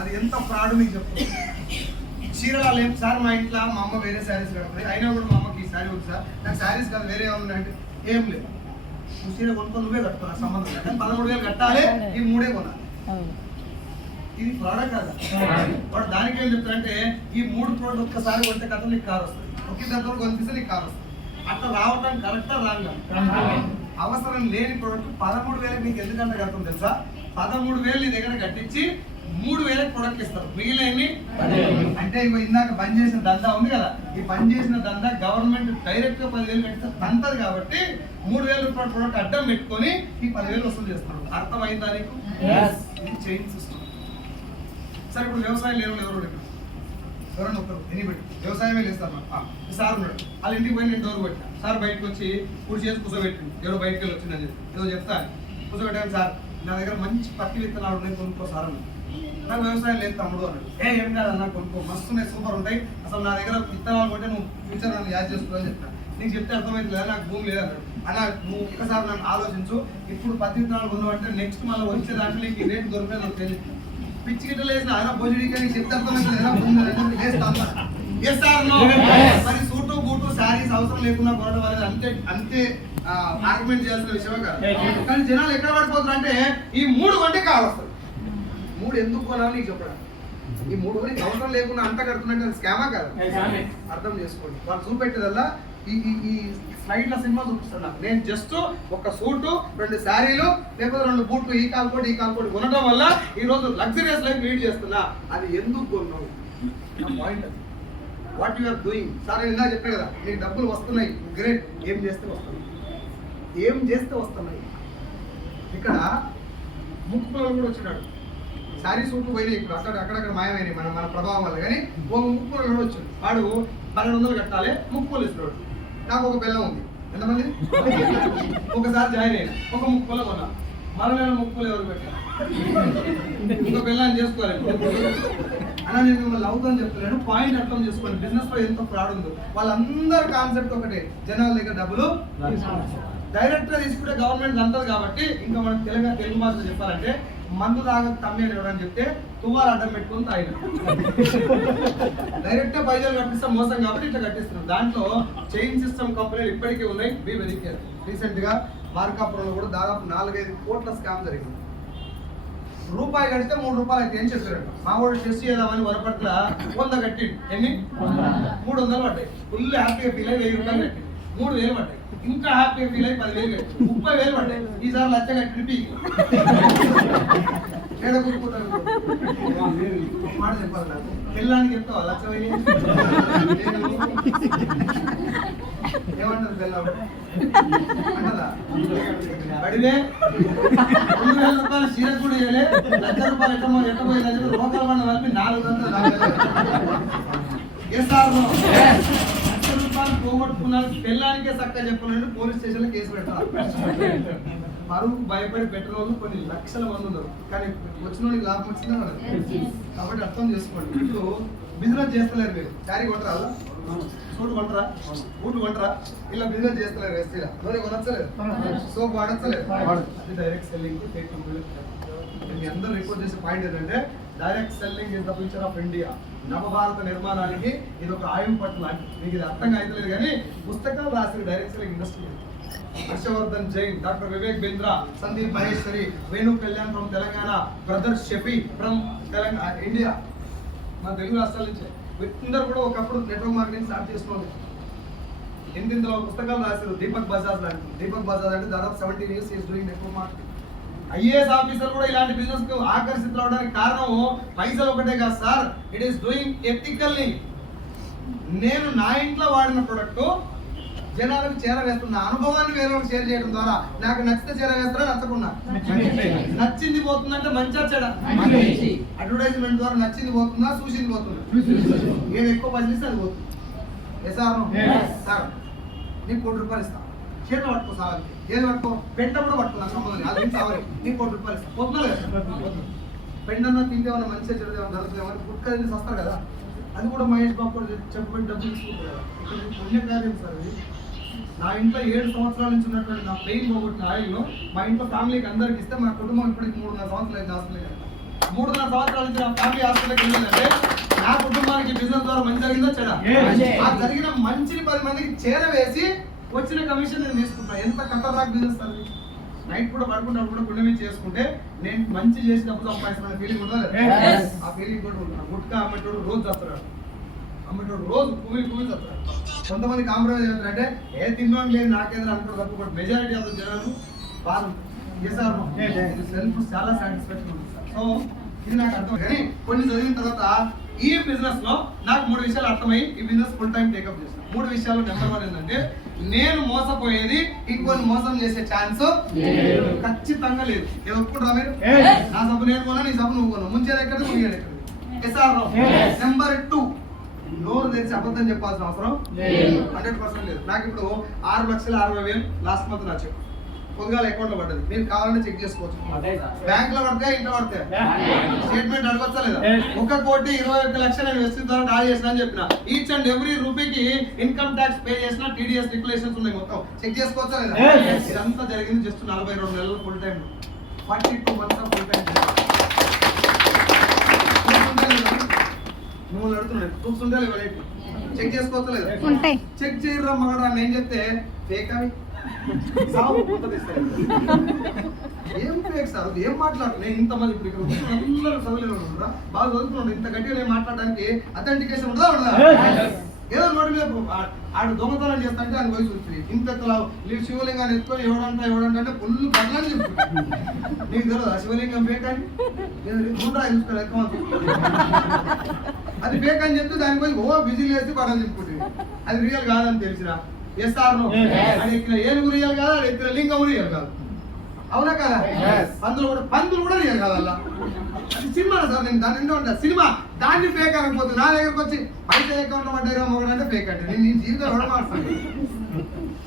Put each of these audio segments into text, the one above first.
అది ఎంత ఫ్రాడ్ నీకు చెప్తాను చీరలు లేం సార్ మా ఇంట్లో మా అమ్మ వేరే శారీస్ కడుతుంది. అయినా కూడా మా అమ్మకి ఈ శారీ ఉంది సార్. నాకు శారీస్ కాదు వేరే ఏమన్నా అంటే ఏం లేదు. నువ్వు చీర కొనుక్కొని నువ్వే కట్టుకున్నా సంబంధం లేదు. పదమూడు వేలు కట్టాలి ఈ మూడే కొనాలి. ఇది ఫ్రాడా కాదా. వాడు దానికి ఏం చెప్తారంటే ఈ మూడు ప్రోడక్ట్ ఒక్కసారి కొంటే కథ నీకు కారు వస్తుంది. ఒకే దగ్గర కొనిపిస్తే నీకు కారు వస్తుంది. అట్లా రావటం కరెక్టా రాంగా? అవసరం లేని ప్రోడక్ట్ పదమూడు వేలకు నీకు ఎందుకంటే కడుతుంది తెలుసా? పదమూడు వేలు నీ దగ్గర కట్టించి మూడు వేలకు ప్రొడక్ట్ ఇస్తారు. మిగిలినవి అంటే ఇగో ఇందాక బంద్ చేసిన దందా ఉంది కదా ఈ బంద్ చేసిన దందా గవర్నమెంట్ డైరెక్ట్గా పదివేలు కట్టిస్తే తంతది కాబట్టి మూడు వేల రూపాయల ప్రొడక్ట్ అడ్డం పెట్టుకొని ఈ పదివేలు వసూలు చేస్తున్నారు అర్థమైందా నీకు. ఇది చైన్ సిస్టమ్ సరే ఇప్పుడు వ్యవసాయం లేని వాళ్ళు ఎవరు లేరు. ఎవరన్నా ఒకరు ఎనీబడి వ్యవసాయమే లేదు సార్ సార్ ఉన్నాడు. వాళ్ళ ఇంటికి పోయి నేను డోర్ పెట్టా సార్ బయటకు వచ్చి కుడి చేసి కూర్చోబెట్టింది ఎవరో బయటకు వెళ్ళి వచ్చిందని చెప్పి. ఏదో చెప్తా కూర్చోబెట్టాను సార్. నా దగ్గర మంచి పత్తి విత్తనాలు ఉన్నాయి కొనుక్కో సార్ అన్నాడు. నాకు వ్యవసాయం లేదు తమ్ముడు అన్నాడు. ఏ ఏం కాదన్నా కొనుక్కో మస్తు ఉన్నాయి సూపర్ ఉంటాయి. అసలు నా దగ్గర విత్తనాలు కొంటే నువ్వు ఫ్యూచర్ నన్ను యాడ్ చేసుకో అని చెప్పిన నీకు చెప్తే అర్థమైంది లేదా నాకు భూమి లేదు అన్నాడు. అన్న నువ్వు ఒక్కసారి నన్ను ఆలోచించు. ఇప్పుడు పత్తి విత్తనాలు కొన్నావంటే నెక్స్ట్ మళ్ళీ వచ్చే దాంట్లో నీకు రేట్ దొరికే నాకు తెలియదు. పిచ్చి గిట్ల లేసిన ఆయన భోజనం కానీ చెప్తే అర్థమైంది ఎలా భూమి. మరి సూటు బూటు శారీస్ అవసరం లేకుండా కొనడం అనేది అంతే అంతే ఆర్గ్యుమెంట్ చేయాల్సిన విషయమే కాదు. కానీ జనాలు ఎక్కడ పడిపోతారు అంటే ఈ మూడు వంటే కావస్తుంది మూడు ఎందుకు కొనాలి నీకు చెప్పడం ఈ మూడు కొని అవసరం లేకుండా అంట కడుతున్నట్టు అది స్కామా కాదు? అర్థం చేసుకోండి. వాళ్ళు చూపెట్టేదల్లా ఈ ఈ ఈ స్లైడ్ల సినిమా చూపిస్తాను నాకు. నేను జస్ట్ ఒక సూటు రెండు శారీలు లేకపోతే రెండు బూట్లు ఈ కాల్ కోటి ఈ కాల్ కోటి కొనడం వల్ల ఈ రోజు లగ్జరియస్ లైఫ్ లీడ్ చేస్తున్నా. అది ఎందుకు కొన్నావు? నా పాయింట్ అది. What you are doing sir నేను ఇందా చెప్పే కదా నీకు డబ్బులు వస్తున్నాయి. గ్రేట్ ఏం చేస్తే వస్తున్నాయి ఏం చేస్తే వస్తున్నాయి ఇక్కడ ముక్కు కూడా వచ్చినాడు శారీ సూట్లు పోయినాయి ఇప్పుడు. అక్కడ అక్కడక్కడ మాయమైనాయి మన మన ప్రభావం వల్ల. కానీ ఓ ముక్కు పిల్లలు కూడా వచ్చింది వాడు పన్నెండు వందలు కట్టాలి ముక్కు పిల్లలు ఇస్తున్నాడు నాకు ఒక పిల్ల ఉంది. ఎంతమంది? ఒకసారి జాయిన్ అయినా. ఒక ముక్కు పిల్ల కొన్నా. మరో నేను ముక్కు పిల్ల ఎవరు పెట్టాను ఇంకో పిల్లని చేసుకోవాలి. అన్న నేను మిమ్మల్ని అవుతాను చెప్తున్నాను. పాయింట్ అర్థం చేసుకోండి. బిజినెస్లో ఎంత ఫ్రాడ్ ఉందో. వాళ్ళందరి కాన్సెప్ట్ ఒకటే. జనాల దగ్గర డబ్బులు డైరెక్ట్గా తీసుకుంటే గవర్నమెంట్ అంటది కాబట్టి ఇంకా మనం తెలుగు తెలుగు భాషలో చెప్పాలంటే మందు తాగ తమ్మేది ఎవరని చెప్తే తువ్వాలు అడ్డం పెట్టుకుని తాగిన. డైరెక్ట్ పైసలు కట్టిస్తాం మోసం కాబట్టి ఇట్లా కట్టిస్తున్నాం. దాంట్లో చైన్ సిస్టమ్ కంపెనీలు ఇప్పటికీ ఉన్నాయి బీ వెరీ కేర్ రీసెంట్గా మార్కాపురంలో కూడా దాదాపు నాలుగైదు కోట్ల స్కామ్ జరిగింది. రూపాయి కడితే మూడు రూపాయలు అయితే ఏం చెప్పారు మా వాడు టెస్ట్ చేద్దామని వరపట్ల వంద కట్టి ఎన్ని? మూడు వందలు పడ్డాయి. ఫుల్ హ్యాపీగా ఫీల్ అయ్యి వెయ్యి రూపాయలు కట్టి మూడు వేలు పడ్డాయి. ఇంకా హ్యాపీగా ఫీల్ అయ్యి పదివేలు కట్టి ముప్పై వేలు పడ్డాయి. ఈసారి లచ్చగా ట్రిపి పీ ఏడ మాట చెప్పాలి నాకు. పిల్లానికి చెప్తావా లచ్చ వెయ్యి ఏమంటారు పిల్ల అంటదా? అడిగే రెండు వేల రూపాయలు చీర కూడా ఇవ్వలే. లక్ష రూపాయలు ఎట్టమో ఎట్టబోయి లోకల్ రూపాయలు కలిపి నాలుగు వందలు ఏ సార్ లక్ష రూపాయలు పోగొట్టుకున్నారు పిల్లానికే చక్కగా చెప్పాలంటే పోలీస్ స్టేషన్లో కేసు పెట్టాలి. పరువుకు భయపడి పెట్టిన వాళ్ళు కొన్ని లక్షల మంది ఉన్నారు. కానీ వచ్చిన వాళ్ళకి లాభం వచ్చిందా? కాబట్టి అర్థం చేసుకోండి. ఇప్పుడు బిజినెస్ చేస్తలేరు మీరు. శారీ కొంటారా సూట్ కొంటారా? బూట్లు కొంటారా? ఇలా బిజినెస్ చేస్తలేరు ఎస్టీలా నూనె కొనచ్చలేదు సోప్ వాడచ్చలేదు అది డైరెక్ట్ సెల్లింగ్ మీ అందరూ రిపోర్ట్ చేసే పాయింట్ ఏంటంటే direct selling is the future of India నవభారత నిర్మాణానికి ఇది ఒక ఆయం పట్ల మీకు ఇది అర్థం కాయట్లేదు కానీ పుస్తకాలు రాసిన direct selling industry Harshvardhan Jain doctor Vivek Bindra Sandeep Maheshwari Venu Kalyan from Telangana brother Shafi from Telangana India. మన తెలుగు రాష్ట్రాల నుంచి. వీళ్ళందరూ కూడా ఒకప్పుడు నెట్వర్క్ మార్కెటింగ్ స్టార్ట్ చేసుకోండి ఇందులో పుస్తకాలు రాశారు దీపక్ బజాజ్ లాంటి. దీపక్ బజాజ్ అంటే దాదాపు seventeen years is doing network marketing IAS officer కూడా ఇలాంటి బిజినెస్కు ఆకర్షితులు అవడానికి కారణం పైసలు ఒకటే కాదు sir it is doing ethically నేను నా ఇంట్లో వాడిన ప్రొడక్ట్ జనాలకు చేరవేస్తున్న అనుభవాన్ని వేరే షేర్ చేయడం ద్వారా నాకు నచ్చితే చేరవేస్తారా నచ్చకుండా? నచ్చింది. పోతుందంటే మంచి. అడ్వర్టైజ్మెంట్ ద్వారా నచ్చింది పోతుందా చూసింది పోతుందా? ఏది ఎక్కువ పనిచేస్తే అది పోతుంది. Yes or no? Yes. Sir నీకు కోటి రూపాయలు ఇస్తా. చేతులు పట్టుకో సావాలి ఏది పట్టుకో. పెంట కూడా పట్టుకో. నాకు సంబంధం లేదు అది సావాలి నీకు కోటి రూపాయలు. లేదా పెండన్న తింటే ఏమన్నా మంచిగా జరుగుతుందేమో అని గుట్కా తిని వస్తారు కదా. అది కూడా మహేష్ బాబు కూడా చెప్పబడి డబ్బులు తీసుకుంటారు కదా. పుణ్యకార్యం సార్ ఇది నా ఇంట్లో ఏడు సంవత్సరాల నుంచి ఉన్నటువంటి నా పెయిన్ పోగొట్టిన ఆయిల్ మా ఇంట్లో ఫ్యామిలీకి అందరికి ఇస్తే మా కుటుంబం ఇప్పటికి మూడున్నర సంవత్సరాలు అయితే ఆస్తలేదు మూడున్నర సంవత్సరాల నుంచి నా ఫ్యామిలీ హాస్పిటల్కి వెళ్ళిందంటే నా కుటుంబానికి బిజినెస్ ద్వారా మంచి జరిగిందా చెడా. ఆ జరిగిన మంచిని పది మందికి చేరవేసి వచ్చిన కమిషన్ నేను తీసుకుంటా. ఎంత ఖతర్నాక్ బిజినెస్ అది? నైట్ కూడా పడుకున్నప్పుడు కూడా గుండె మీద చేసుకుంటే నేను మంచి చేసినప్పుడు సంపాదిస్తున్న ఫీలింగ్ Yes. ఆ ఫీలింగ్ కూడా ఉంటుంది. గుట్కా అమ్మేటోడు రోజు చేస్తాడు అమ్మేటోడు రోజు కుమిలి కుమిలి చేస్తాడు కొంతమంది కాంప్రమైజ్ అవుతారంటే ఏ తిన్నాను లేదు నాకేదో అనుకోవడం తప్పు బట్ మెజారిటీ ఆఫ్ జనాలు బాగా చేశారు. సెల్ఫ్ చాలా సాటిస్ఫాక్షన్ ఉంటుంది. సార్ సో ఇది నాకు అర్థం కానీ కొన్ని చదివిన తర్వాత ఈ బిజినెస్లో నాకు మూడు విషయాలు అర్థమై ఈ బిజినెస్ ఫుల్ టైం టేకప్ చేస్తాను మూడు విషయాలు నెంబర్ వన్ ఏంటంటే నేను మోసపోయేది ఇంకొని మోసం చేసే ఛాన్స్ లేదు. ఖచ్చితంగా లేదు. నేను ఒప్పుకుంటారా మీరు. నా సభ నేను కొన్నా నీ సభ నువ్వు కొన్నావు. ముంచేది ఎక్కడ ముగియదు ఎక్కడ ఎస్ఆర్. నెంబర్ టూ నోరు తెరిచి అబద్ధం చెప్పాల్సిన అవసరం లేదు. హండ్రెడ్ పర్సెంట్ లేదు. నాకు ఇప్పుడు ఆరు లక్షల అరవై వేలు లాస్ట్ మంత్ నా చెక్. పొద్దుగాల అకౌంట్లో పడ్డది. మీరు కావాలంటే చెక్ చేసుకోవచ్చు. బ్యాంక్లో పడితే ఇంట్లో పడితే. స్టేట్మెంట్ అడగొచ్చా లేదా. ఒక కోటి ఇరవై ఒక్క లక్షలు నేను వెస్ట్ ద్వారా డ్రా చేసిన అని చెప్పిన. ఈచ్ అండ్ ఎవ్రీ రూపీకి ఇన్కమ్ ట్యాక్స్ పే చేసిన టీడీఎస్ డిక్లరేషన్స్ ఉన్నాయి మొత్తం. చెక్ చేసుకోవచ్చా లేదా. ఇదంతా జరిగింది జస్ట్ నలభై రెండు నెలలు full time forty two months full time మిమ్మల్ని అడుగుతున్నాడు ప్రూఫ్స్ చెక్ చేసుకోవచ్చా లేదా? ఉంటాయి. చెక్ చేయరా మగడా నేను చెప్తే ఫేక్ అవి సావు. ఏం ఫేక్ సార్ ఏం మాట్లాడు నేను ఇంతమంది ఇప్పుడు ఇక్కడ అందరూ చదవలేరు ఉన్నారా? బాగా చదువుతున్నాడు. ఇంత గట్టిగా నేను మాట్లాడడానికి అథెంటికేషన్ ఉందా ఉండదా Yes. ఏదో నోటి మీద ఆ- ఆడు దొంగతనం చేస్తాంటే ఆయన వయసు వచ్చింది. ఇంత శివలింగాన్ని ఎత్తుకొని ఎవడంట ఎవడంట ఫుల్ బదలని చెప్తుంది నీకు తెలియదు శివలింగం ఫేక్ అని? గుండ్రా చూసుకోవాలి ఎక్కువ అది ఫేక్ అని చెప్తే దాని పోయి ఓ బిజీ వేసి పడని చెప్పుకుంటుంది. అది రియల్ కాదని తెలిసిరా ఎక్కిన ఏనుగు రియల్ కాదు ఎక్కిన లింగం రియల్ కాదు. అవునా కదా. పందులు కూడా పందులు కూడా రియల్ కాదు అలా. అది సినిమా సార్ నేను దాని నిండా ఉంటా. సినిమా. దాన్ని ఫేక్ అనకపోతే నా దగ్గరకు వచ్చి పైసా అకౌంట్ పడ్డారా మొగడు అంటే ఫేక్ అంటే. నేను నీ జీవితం ఎవడ మారుతాను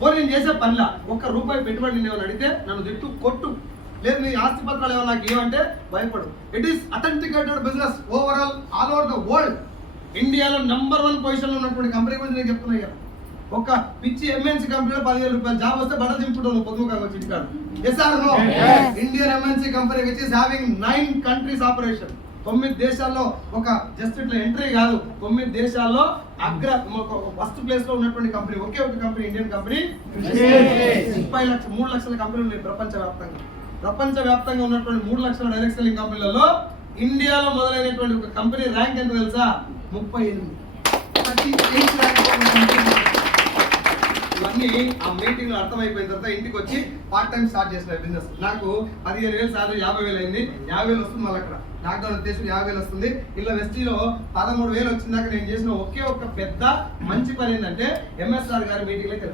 ఓ నేను చేసే పనిలా? ఒక్క రూపాయి పెట్టుబడి నేను ఏమైనా అడిగితే నన్ను తిట్టు కొట్టు. లేదు నీ ఆస్తి పత్రాలు ఏమైనా నాకు ఏమంటే భయపడు it is authenticated business overall all over the world ఇండియాలో నంబర్ వన్ పొజిషన్లో ఉన్నటువంటి కంపెనీ గురించి నేను చెప్తున్నా. ఒక పిచ్చి ఎంఎన్సీ కంపెనీలో పదివేల రూపాయలు జాబ్ వస్తే బడ దింపుతాను పొద్దుగా వచ్చి ఇంటికాడ. Indian MNC company which is having nine countries operation తొమ్మిది దేశాల్లో ఒక జస్ట్ ఇట్లా ఎంట్రీ కాదు. తొమ్మిది దేశాల్లో అగ్ర ఫస్ట్ ప్లేస్లో ఉన్నటువంటి కంపెనీ ఒకే ఒక కంపెనీ ఇండియన్ కంపెనీ. ముప్పై లక్ష మూడు లక్షల కంపెనీలు ఉన్నాయి ప్రపంచ వ్యాప్తంగా ప్రపంచ వ్యాప్తంగా ఉన్నటువంటి మూడు లక్షల డైరెక్ట్ సెల్లింగ్ కంపెనీలలో ఇండియాలో మొదలైనటువంటి ఒక కంపెనీ ర్యాంక్ ఎంత తెలుసా? ముప్పై ఎనిమిది. ఇవన్నీ ఆ మీటింగ్లో అర్థమైపోయిన తర్వాత ఇంటికి వచ్చి పార్ట్ టైం స్టార్ట్ చేసిన బిజినెస్ నాకు పదిహేను వేలు శాలరీ యాభై వేలు అయింది. యాభై వేలు వస్తుంది మళ్ళీ అక్కడ. లాక్డౌన్ ఉద్దేశం యాభై వేలు వస్తుంది. ఇలా వెస్టీలో పదమూడు వేలు వచ్చిందాక నేను చేసిన ఒకే ఒక పెద్ద మంచి పని ఏంటంటే ఎంఎస్ఆర్ గారి మీటింగ్ అయితే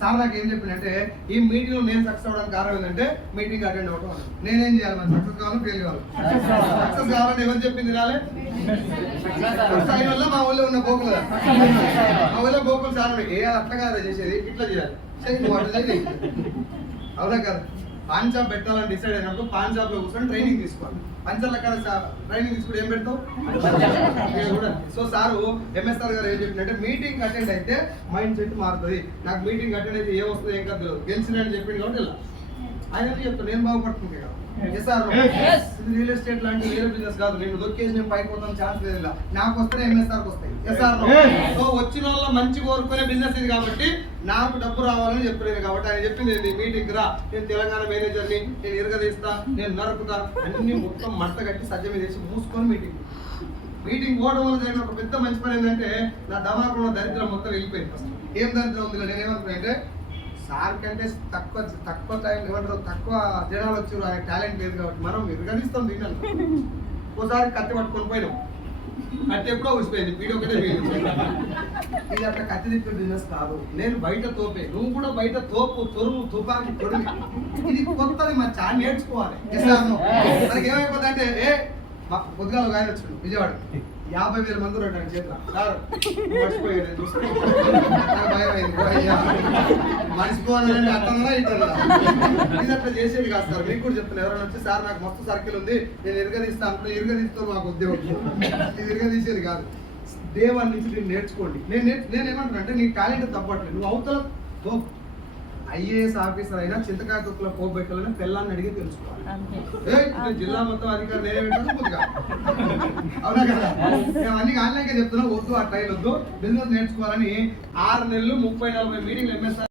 సార్ నాకు ఏం చెప్పిందంటే ఈ మీటింగ్లో నేను సక్సెస్ అవ్వడానికి కారణం ఏంటంటే మీటింగ్ అటెండ్ అవ్వడం. నేనేం చేయాలి మరి? సక్సెస్ కావాలి? ఫెయిల్ కావాలి? సక్సెస్ కావాలని ఎవరు చెప్పింది రాలే? సైన్ వల్ల మా ఊళ్ళో ఉన్న గోకులు మా ఊళ్ళో గోకులు సార్. ఏ అట్లా కాదా చేసేది ఇట్లా చేయాలి. అవునా కదా? పాన్ షాప్ పెట్టాలని డిసైడ్ అయినప్పుడు పాన్ షాప్లో కూర్చొని ట్రైనింగ్ తీసుకోవాలి. పంచర్ల కాడ ట్రైనింగ్ తీసుకుని ఏం పెడతావు. సో సారు ఎంఎస్ఆర్ గారు ఏం చెప్పిందంటే మీటింగ్ అటెండ్ అయితే మైండ్ సెట్ మారుతుంది. నాకు మీటింగ్ అటెండ్ అయితే ఏం వస్తుంది ఏం కాదు గెలిచిన అని చెప్పింది కాబట్టి ఇలా. ఆయన చెప్తాను నేను బాగుపడుతుంది కదా. సార్. ఇది రియల్ ఎస్టేట్ లాంటి వేరే బిజినెస్ కాదు. నేను దొక్కేసి నేను పైకి పోతాను ఛాన్స్ లేదు ఇలా నాకు వస్తే ఎంఎస్ఆర్ వస్తాయి. ఎస్ఆర్. సో వచ్చిన వాళ్ళ మంచి కోరుకునే బిజినెస్ ఇది కాబట్టి నాకు డబ్బు రావాలని చెప్పలేదు కాబట్టి ఆయన చెప్పింది మీటింగ్ రా. నేను తెలంగాణ మేనేజర్ని నేను ఇరగదీస్తా నేను నరుకుతా. అన్ని మొత్తం మడత కట్టి సజ్జమి చేసి మూసుకొని మీటింగ్ మీటింగ్ పోవడం వల్ల జరిగిన ఒక పెద్ద మంచి పని ఏంటంటే నా దమాకులో దరిద్రం మొత్తం వెళ్ళిపోయింది ఫస్ట్ ఏం దరిద్రం ఉంది నేను ఏమనుకున్నా అంటే సార్ కంటే తక్కువ తక్కువ టైం ఏమంటారు? తక్కువ జనాలు వచ్చారు. ఆయన టాలెంట్ లేదు కాబట్టి మనం విరగనిస్తాం దీన్ని ఒకసారి కత్తి పట్టుకొని పోయినాం. కత్తి ఎప్పుడో ఊసిపోయింది. వీడియో ఒకటే ఇది అట్లా కత్తి తిప్పే బిజినెస్ కాదు. నేను బయట తోపే. నువ్వు కూడా బయట తోపు తొరువు తుపాకి తొడిగి ఇది కొత్తది మా చాలా నేర్చుకోవాలి. మనకి ఏమైపోతుంది అంటే ఏ మా పొద్దుగాల ఒక ఆయన వచ్చాడు విజయవాడ. యాభై వేల మంది ఉన్నాడు ఆయన చేతిలో. సార్ మర్చిపోయాడు నేను అర్థం మర్చిపోవాలంటే అర్థంగా ఇట్లా ఇది అట్లా చేసేది కాదు సార్. మీకు కూడా చెప్తున్నా ఎవరైనా వచ్చి సార్ నాకు మస్తు సర్కిల్ ఉంది నేను ఇరగదీస్తా అంటే ఇరగదీస్తాను మాకు ఉద్యోగం. ఇది ఇరగదీసేది కాదు. డే నుంచి నేను నేర్చుకోండి. నేను నేను ఏమంటున్నా అంటే నీ టాలెంట్ తప్పట్లేదు. నువ్వు అవతల ఐఏఎస్ ఆఫీసర్ అయినా చింతకాయ తొక్కుల పోబెట్టాలని పిల్లాన్ని అడిగి తెలుసుకోవాలి. జిల్లా మొత్తం అధికారి నేనే పెట్టాను కొద్దిగా అవునా కదా? అన్ని ఆన్లైన్ చెప్తున్నా వద్దు ఆ ట్రైల్ వద్దు. బిజినెస్ నేర్చుకోవాలని ఆరు నెలలు ముప్పై నలభై మీటింగ్లు ఎంఎస్ఆర్